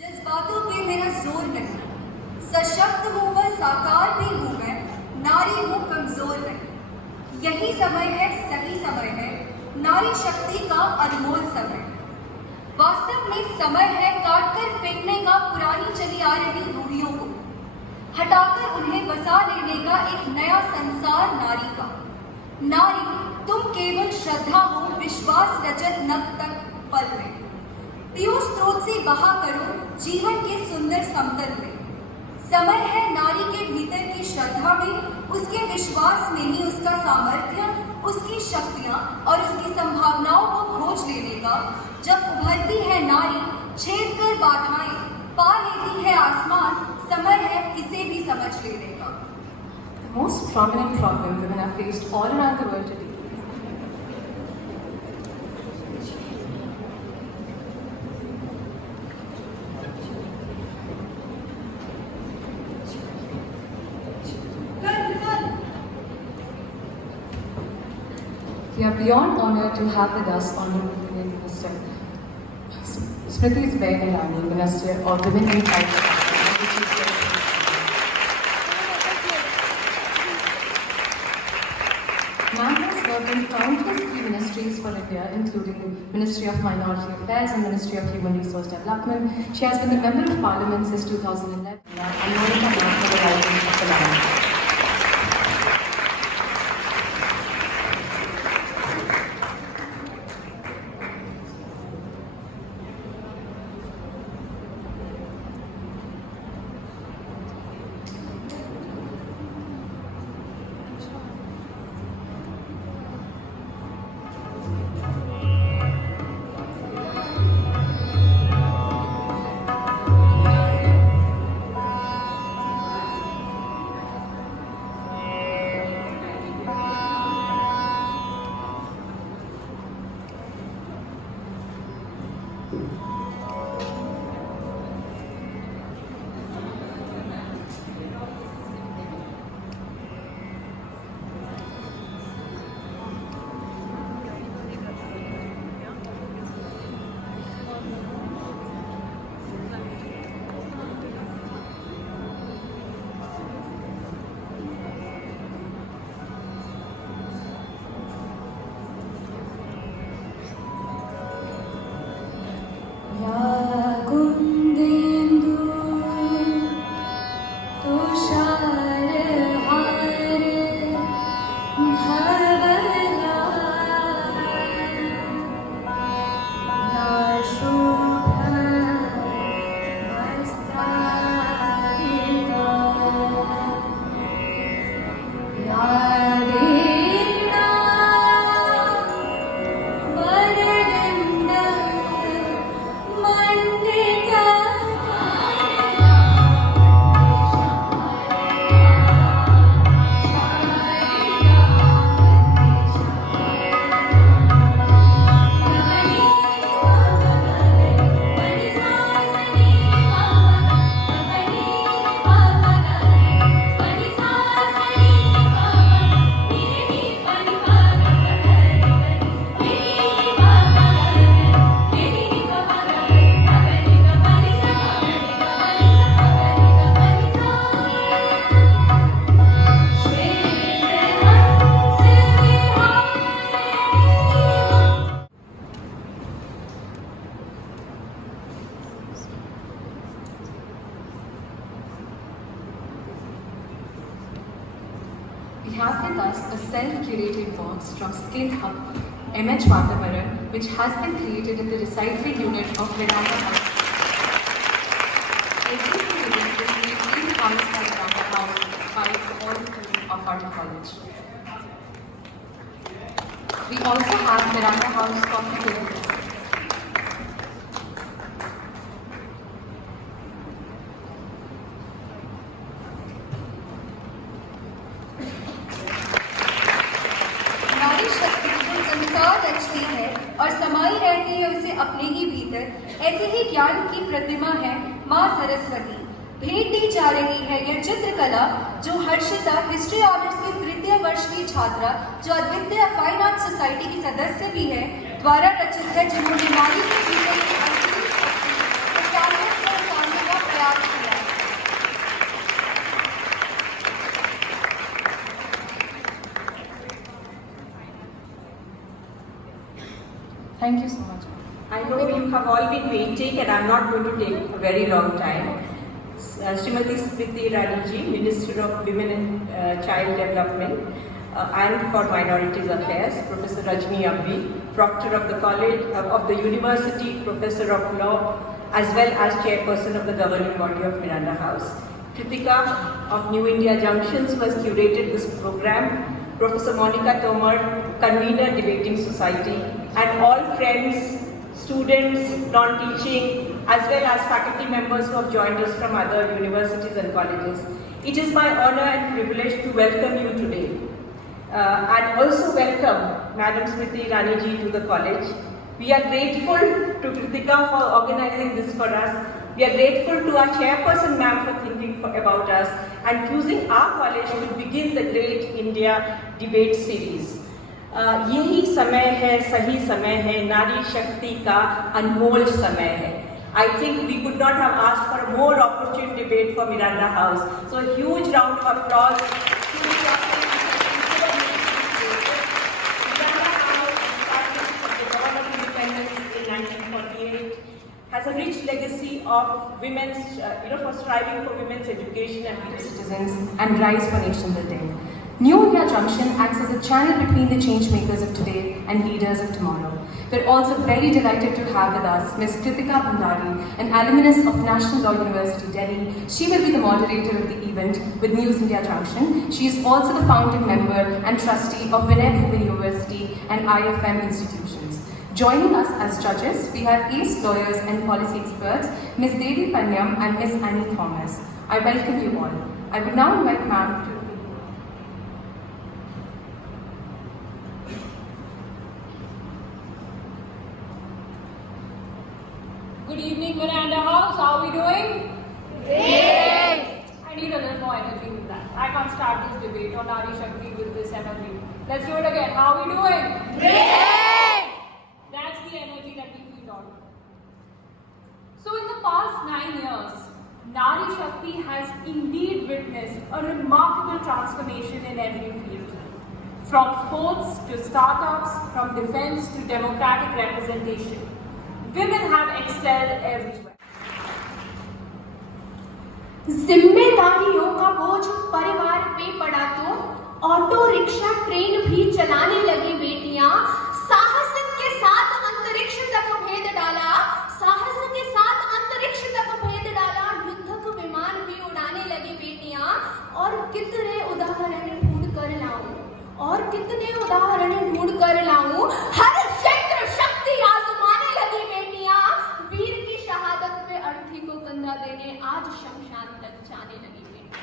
जज्बातों पे मेरा जोर नहीं, सशक्त हूँ व साकार भी हूँ मैं, नारी हूँ कमजोर नहीं। यही समय है, सही समय है, नारी शक्ति का अनमोल समय। वास्तव में समय है काटकर फेंकने का पुरानी चली आ रही रूढ़ियों को, हटाकर उन्हें बसा लेने का एक नया संसार नारी का। नारी तुम केवल श्रद्धा हो विश्वास रजत नभ तक पल में, पीयूष स्रोत से बहा करो जीवन के सुंदर समतल में। समय है नारी के भीतर की श्रद्धा में, उसके विश्वास में ही उसका सामर्थ्य, उसकी शक्तियां और उसकी संभावनाओं को खोज लेने का। जब उभरती है नारी छेद कर बाधाएं, पा लेती है आसमान, समय है इसे भी समझ लेने का। The most prominent problem women have faced all around the world today. We are beyond honored to have with us Honorable Union Minister Smriti Zubaidah, Minister of Women and Child Development. Ma'am has served in countless key ministries for India, including Ministry of Minority Affairs and Ministry of Human Resource Development. She has been a Member of Parliament since 2011 and known for the Rising of the Land. We have with us a self-curated box from Skill Hub, MH Vataparan, which has been created in the recycling unit of Vedanta House. Every unit is made in-house by Vedanta House by all students of our college. We also have Vedanta House coffee tables. नारी शक्ति जो संसार रचती है और समाई रहती है उसे अपने ही भीतर, ऐसे ही ज्ञान की प्रतिमा है माँ सरस्वती। भेंट दी जा रही है यह चित्रकला जो हर्षिता हिस्ट्री ऑनर्स की तृतीय वर्ष की छात्रा, जो अद्वितीय फाइन आर्ट सोसाइटी की सदस्य भी है, द्वारा रचित है, जिन्होंने नारी के भीतर I know you have all been waiting, and I'm not going to take a very long time. Srimati Smriti Irani ji, Minister of Women and Child Development and for Minorities Affairs, Professor Rajni Abhi, Proctor of the College of the University, Professor of Law, as well as Chairperson of the Governing Body of Miranda House. Kritika of New India Junctions was curated this program. Professor Monica Tomar, Convener Debating Society, and all friends, students, non-teaching, as well as faculty members who have joined us from other universities and colleges. It is my honor and privilege to welcome you today. And also welcome Madam Smriti Irani ji to the college. We are grateful to Kritika for organizing this for us. We are grateful to our chairperson ma'am for thinking about us and choosing our college to begin the Great India Debate Series. यही समय है, सही समय है, नारी शक्ति का अनमोल समय है. I think we could not have asked for a more opportune debate for Miranda House. So a huge round of applause. Has a rich legacy of women's, for striving for women's education and citizens and rise for nation building. New India Junction acts as a channel between the change makers of today and leaders of tomorrow. We're also very delighted to have with us Ms. Kritika Bhandari, an alumnus of National Law University, Delhi. She will be the moderator of the event with News India Junction. She is also the founding member and trustee of Vinay Bhuvan University and IFM institutions. Joining us as judges, we have ACE lawyers and policy experts, Ms. Devi Panyam and Ms. Annie Thomas. I welcome you all. I would now invite ma'am to Good evening, Miranda House. How are we doing? Great! I need a little more energy with that. I can't start this debate on Nari Shakti with this energy. Let's do it again. How are we doing? Great! That's the energy that we feed on. So in the past 9 years, Nari Shakti has indeed witnessed a remarkable transformation in every field. From sports to startups, from defense to democratic representation. Women have excelled everywhere. जिम्मेदारियों का बोझ परिवार पे पड़ा तो auto rickshaw train भी चलाने लगी बेटियां. साहस के साथ अंतरिक्ष तक भेद डाला, साहस के साथ अंतरिक्ष तक भेद डाला, युद्धक विमान भी उड़ाने लगी बेटियां. और कितने उदाहरण ढूंढ कर लाऊं, और कितने उदाहरण ढूंढ कर लाऊं. हर क्षेत्र शक्ति आजमाने लगी बेटियां. वीर की शहादत पे अर्थी को कंधा देने आज शमशान तक जाने लगी बेटियां.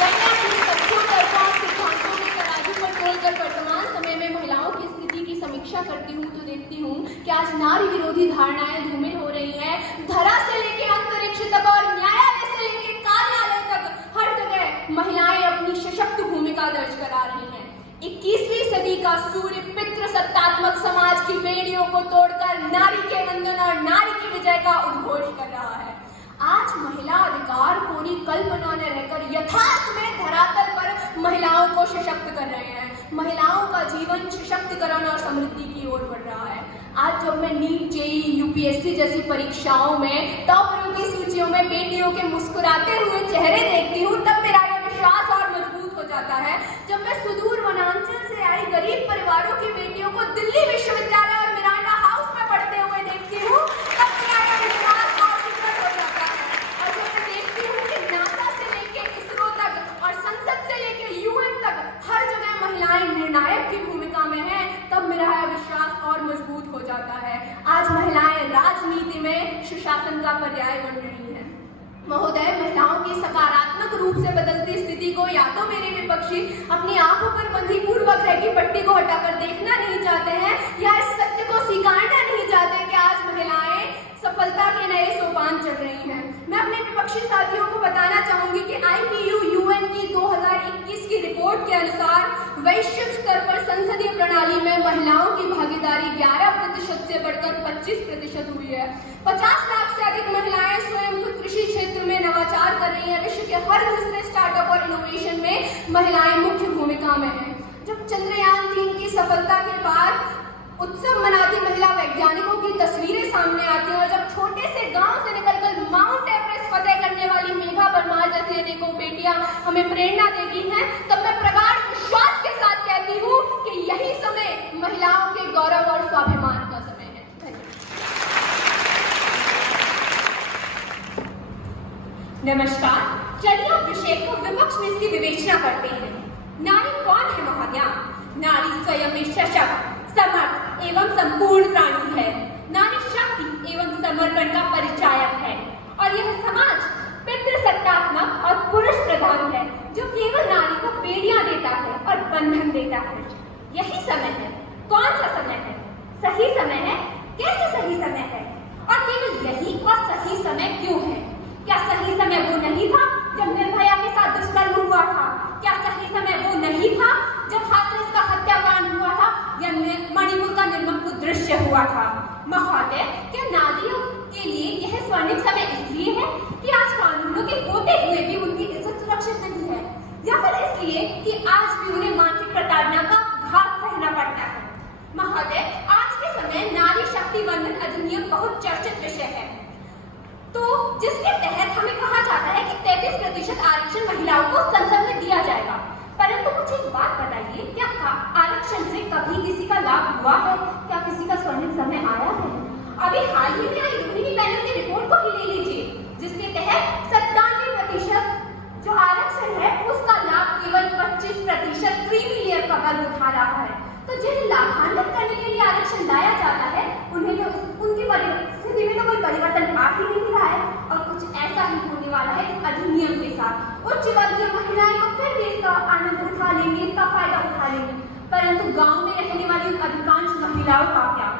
कन्या की तथ्यों दर्पण सिद्धांतों में तराजू पर तोलकर वर्तमान समय में महिलाओं की स्थिति की समीक्षा करती हूँ तो देखती हूँ कि आज नारी विरोधी धारणाएं धूमिल हो रही हैं. धरा से लेके अंतरिक्ष तक और न्यायालय से लेके कार्यालय तक हर जगह महिलाएं अपनी सशक्त भूमिका दर्ज करा रही हैं. 21वीं सदी का सूर्य पितृ सत्तात्मक समाज की बेड़ियों को तोड़कर नारी के वंदन और नारी की विजय का उद्घोष कर रहा है. आज महिला अधिकार पूरी कल्पना न रहकर यथार्थ में धरातल पर महिलाओं को सशक्त कर रहे हैं. महिलाओं का जीवन सशक्तिकरण और समृद्धि की ओर बढ़ रहा है. आज जब मैं नीट, जेईई, यूपीएससी जैसी परीक्षाओं में टॉपरों की सूचियों में बेटियों के मुस्कुराते हुए चेहरे देखती हूँ तब मेरा यह विश्वास और मजबूत हो जाता है. जब मैं सुदूर वनांचल से आई गरीब परिवारों की बेटियों को दिल्ली विश्वविद्यालय और मिरांडा हाउस में पढ़ते हुए देखती हूँ तब मेरा यह विश्वास और सुदृढ़ हो जाता है. और जब मैं देखती हूँ कि नासा से लेके इसरो तक और संसद से लेके यूएन तक हर जगह महिलाएं निर्णायक की भूमिका में हैं तब मेरा यह विश्वास और मजबूत हो जाता है. आज महिलाएं राजनीति में सुशासन का पर्याय बन रही हैं. महोदय, महिलाओं की सकारात्मक रूप से बदलती स्थिति को या तो मेरे विपक्षी अपनी आंखों पर बंधी पूर्वग्रह की पट्टी को हटाकर देखना नहीं चाहते हैं या इस सत्य को स्वीकारना नहीं चाहते कि आज महिलाएं सफलता के नए सोपान चढ़ रही हैं. मैं अपने विपक्षी साथियों को बताना चाहूंगी कि IPU UN की 2021 की रिपोर्ट के अनुसार वैश्विक स्तर पर संसदीय प्रणाली में महिलाओं की भागीदारी 11% से बढ़कर 25% हुई है. 50 लाख से अधिक महिलाएं स्वयं को कृषि क्षेत्र में नवाचार कर रही हैं. विश्व के हर दूसरे स्टार्टअप और इनोवेशन में महिलाएं मुख्य भूमिका में हैं. जब चंद्रयान 3 की सफलता के बाद उत्सव मनाती महिला वैज्ञानिकों की तस्वीरें सामने आती हैं और जब छोटे से गांव से निकलकर माउंट एवरेस्ट फतेह करने वाली मेघा परमार जैसी अनेकों बेटियां हमें प्रेरणा देती हैं, तब मैं प्रगाढ़ विश्वास के साथ कहती हूँ कि यही समय महिलाओं के गौरव और स्वाभिमान का समय है। नमस्कार, चलिए अब विषय को विपक्ष में इसकी विवेचना करते हैं। नारी कौन है महोदया? नारी स्वयं में सशक्त, समर्थ एवं संपूर्ण प्राणी है। नारी शक्ति एवं समर्पण का परिचायक है और यह समाज पितृसत्तात्मक और पुरुष प्रधान है, जो केवल नारी को बेड़ियां देता है और बंधन देता है। यही समय है। कौन सा समय है? सही समय है। कैसे सही समय है? और केवल यही और सही समय क्यों है? क्या सही समय वो नहीं था जब निर्भया के साथ दुष्कर्म हुआ था? क्या सही समय वो नहीं था जब हाथरस का हत्याकांड हुआ था या मणिपुर का निर्मम दृश्य हुआ था? महोदय, क्या नारियों के लिए यह स्वर्णिम समय इसलिए है कि आज कानूनों के होते हुए भी उनकी इज्जत सुरक्षित नहीं है, या फिर इसलिए कि आज भी उन्हें मानसिक प्रताड़ना का घात सहना पड़ता है? महोदय, आज के समय नारी शक्ति वंदन अधिनियम बहुत चर्चित विषय है, तो जिसके तहत हमें कहा जाता है कि 33% आरक्षण महिलाओं को संसद में दिया जाएगा। परंतु मुझे एक बात बताइए, क्या आरक्षण से कभी किसी का लाभ हुआ है? क्या किसी का स्वर्णिम समय आया है? अभी हाल ही में आई रोहिणी पैनल की रिपोर्ट को ही ले लीजिए, जिसके तहत 97% जो आरक्षण है उसका लाभ केवल 25% क्रीमी लेयर का वर्ग उठा रहा है। तो जिन्हें लाभान्वित करने के लिए आरक्षण लाया जाता है, उन्हें तो उनकी परिस्थिति में तो कोई परिवर्तन आ ही नहीं रहा है और कुछ ऐसा ही होने वाला है इस अधिनियम के साथ। उच्च वर्गीय महिलाएं तो फिर भी इसका आनंद उठा लेंगी, इसका फायदा उठा लेंगी, परंतु गांव में रहने वाली अधिकांश महिलाओं का क्या,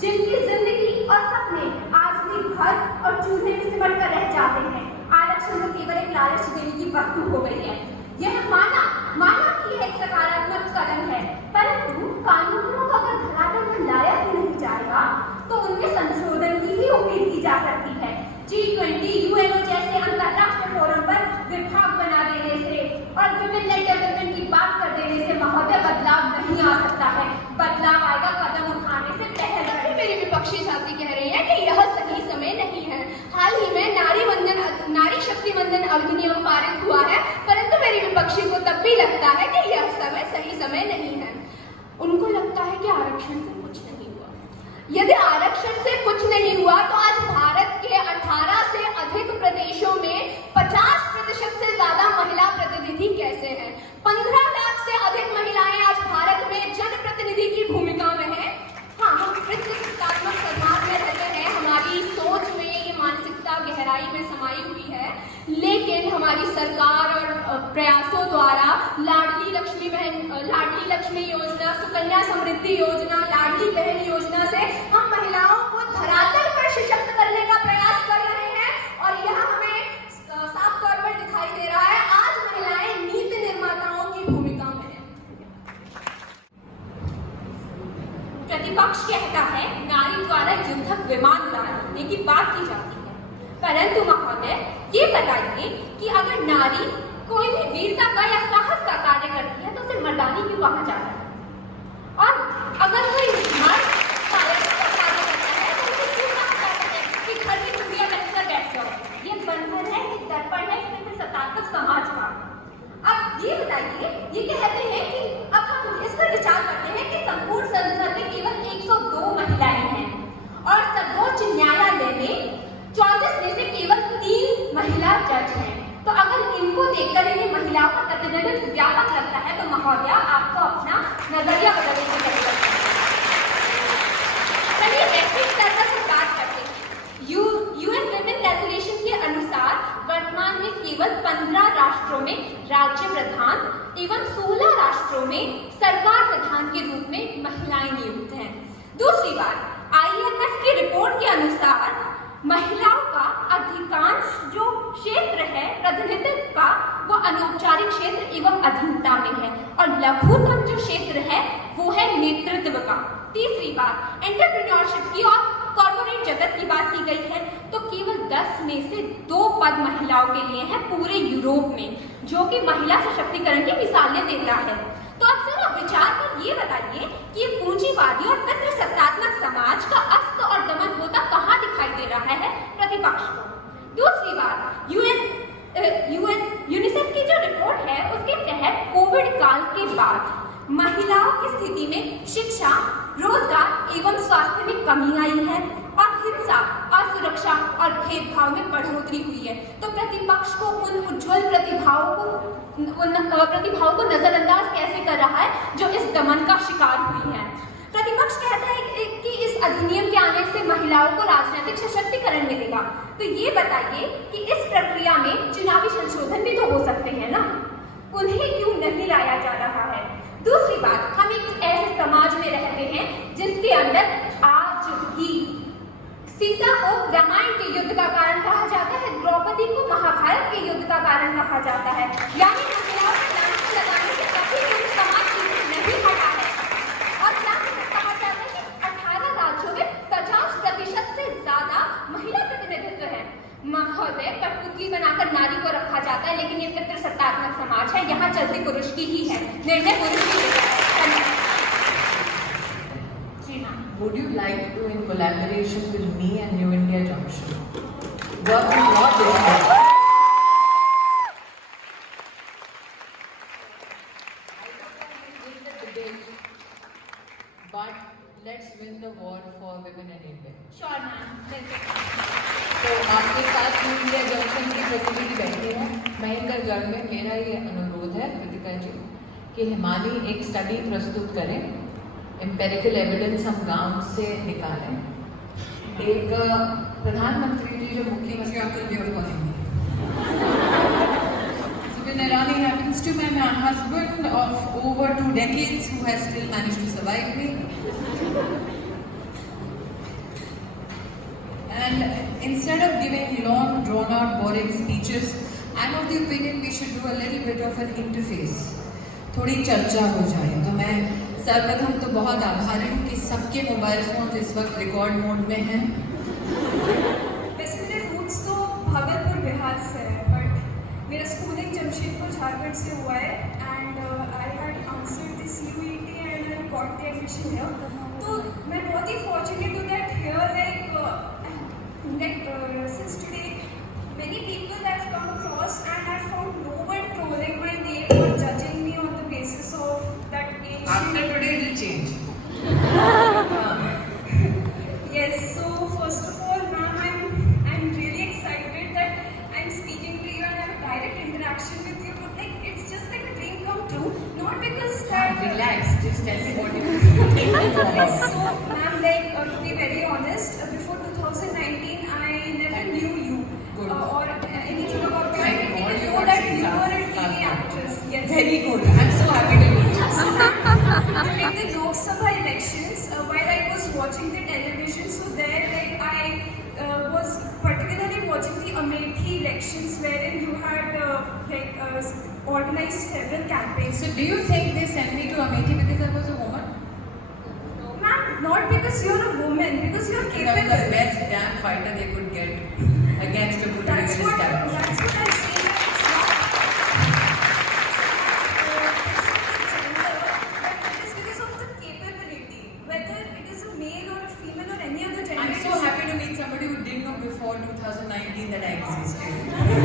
जिनकी जिंदगी और सपने आज भी घर और चूल्हे में सिमट कर रह जाते हैं? आरक्षण तो केवल एक लालच देने की वस्तु हो गई है। यह माना कि एक सकारात्मक कदम है, परंतु कानूनों का अगर धरातल में लाया ही नहीं जाएगा तो उनके संशोधन की ही उम्मीद की जा सकती है। G20, UNO जैसे अंतरराष्ट्रीय फोरम पर विभाग बना देने से और विभिन्न डेवलपमेंट की बात कर देने से महोदय बदलाव नहीं आ सकता है। बदलाव आएगा कदम उठाने से पहले। मेरी विपक्षी साथी कह रही है कि यह सही समय नहीं है। हाल ही में नारी शक्ति वंदन अधिनियम पारित हुआ है, परंतु मेरी विपक्षी को तब भी लगता है कि यह समय सही समय नहीं है। उनको लगता है कि आरक्षण से कुछ नहीं हुआ। यदि आरक्षण से कुछ नहीं हुआ तो आज भारत के 18 से अधिक प्रदेशों में 50% से ज्यादा महिला प्रतिनिधि कैसे हैं? 15 लाख से अधिक महिलाएं आज भारत में जनप्रतिनिधि की भूमिका में हैं। हाँ, हम पितृसत्तात्मक समाज में रहते हैं, हमारी सोच में ये मानसिकता गहराई में समाई हुई है, लेकिन हमारी सरकार और प्रयासों द्वारा लाडली लक्ष्मी योजना, सुकन्या समृद्धि योजना, लाडली बहन योजना से हम महिलाओं को धरातल पर सशक्त करने का प्रयास कर रहे हैं और यह हमें साफ तौर पर दिखाई दे रहा है। आज महिलाएं नीति निर्माताओं की भूमिका में हैं। प्रतिपक्ष कहता है नारी द्वारा युद्धक विमान उड़ाने की बात की जाती है, परंतु महोदय ये बताइए कि अगर नारी कोई भी वीरता का या साहस का कार्य करती है तो उसे मर्दानी क्यों कहा जाता है? और अगर कोई मर्द साहस का कार्य करता है तो उसे क्यों कहा जाता है कि घर में चूड़ियां पहनकर बैठ जाओ? ये बंधन है, ये दर्पण है पितृसत्तात्मक समाज का। अब ये बताइए, ये कहते हैं कि अब हम इस पर विचार करते हैं कि संपूर्ण संसद में केवल 102 महिलाएं हैं और सर्वोच्च न्यायालय में 34 में से केवल 3 महिला जज हैं। तो अगर इनको देखकर इन्हें महिलाओं का प्रतिनिधित्व व्यापक लगता है तो महोदय आपको अपना नजरिया बदलने की जरूरत है। चलिए वैश्विक स्तर पर कुछ बात करते हैं। यूएन विमेन रेजोल्यूशन के अनुसार वर्तमान में केवल 15 राष्ट्रों में राज्य प्रधान एवं 16 राष्ट्रों में सरकार प्रधान के रूप में महिलाएं नियुक्त हैं। दूसरी बात, IMF की रिपोर्ट के अनुसार महिलाओं का अधिकांश जो क्षेत्र है प्रतिनिधित्व का वो अनौपचारिक क्षेत्र एवं अधीनता में है और लघुतम जो क्षेत्र है वो है नेतृत्व का। तीसरी बात, एंटरप्रेन्योरशिप की और कॉर्पोरेट जगत की बात की गई है तो केवल 10 में से 2 पद महिलाओं के लिए हैं पूरे यूरोप में, जो कि महिला सशक्तिकरण की मिसालें देता है। तो अब सर आप विचार कर ये बताइए कि ये पूंजीवादी और पितृसत्तात्मक समाज का अस्त और दमन होता कहाँ दिखाई दे रहा है प्रतिपक्ष को। दूसरी बात, यूनिसेफ की जो रिपोर्ट है उसके तहत कोविड काल के बाद महिलाओं की स्थिति में शिक्षा, रोजगार एवं स्वास्थ्य में कमी आई है और हिंसा, असुरक्षा और भेदभाव में बढ़ोतरी हुई है। तो प्रतिपक्ष को उन उज्जवल प्रतिभाओं को नजरअंदाज कैसे कर रहा है जो इस दमन का शिकार हुई है। प्रतिपक्ष कहता है कि इस अधिनियम के आने से महिलाओं को राजनीतिक सशक्तिकरण मिलेगा। तो ये बताइए कि इस प्रक्रिया में चुनावी संशोधन भी तो हो सकते हैं ना, उन्हें क्यों नहीं लाया जा रहा है। दूसरी बात, हम एक ऐसे समाज में रहते हैं जिसके अंदर आज भी सीता को रामायण के युद्ध का कारण कहा जाता है, द्रौपदी को महाभारत के युद्ध का कारण कहा जाता है। यानी महिलाओं पर लांछन लगाने से कभी भी समाज पीछे नहीं हटा है। और क्या कहा जाता है कि 18 राज्यों में 50% से ज्यादा महिला प्रतिनिधित्व है। महोदय, कठपुतली बनाकर नारी को रखा जाता है, लेकिन ये पितृसत्तात्मक समाज है, यहाँ चलती पुरुष की ही है, निर्णय पुरुष की लेता है। Would you like to, in collaboration with me and New India Junction, work with your business? I don't know if we'll win the debate, but let's win the war for women in India. Sure, ma'am. तो आपके साथ new India junction की प्रतिनिधि बैठे हैं। महेंद्रगढ़ में मेरा ये अनुरोध है कृतिका जी कि हिमानी एक स्टडी प्रस्तुत करें, एम्पेरिकल एविडेंस हम गांव से निकालें। एक प्रधानमंत्री जी जो मुख्यमंत्री आपको way of calling Subin Irani happens to be my husband of over 2 decades who has still managed to survive me. And instead of giving long, drawn-out, boring speeches, I'm of the opinion we should do a little bit of an interface. थोड़ी चर्चा हो जाए। तो मैं सर्वप्रथम तो बहुत आभारी हूँ कि सबके मोबाइल फोन इस वक्त रिकॉर्ड मोड में हैं। वैसे मेरे रूट्स तो भागलपुर बिहार से है, बट मेरा स्कूलिंग जमशेदपुर झारखंड से हुआ है and I had answered the CUET and I got the admission here. तो मैं बहुत ही फॉर्चुनेट हूँ that here since today many people have come across and I found no one trolling my name or judging me on the basis of that age. After today it will change. Yes, so first of all, ma'am, I'm really excited that I'm speaking to you and I have a direct interaction with you. But like, it's just like a dream come true. Not because that. Relax, just tell me what you think. Yes, so ma'am, like to be very honest, before 2019, I never knew you or anything about you. I didn't know that you were a TV actress. Yes. Very good. I'm so happy to meet you. During the Lok Sabha elections, while I was watching the television, so there like I was particularly watching the Amethi elections, wherein you had organized several campaigns. So do you think they sent me to Amethi because I was a woman? Ma'am, not because you're a woman, because you're I was capable. the best damn fighter they could get against a good That's what I'm saying. It's not but it is because of the capability, whether it is a male or a female or any other gender. I'm so happy to meet somebody who didn't know before 2019 that I existed.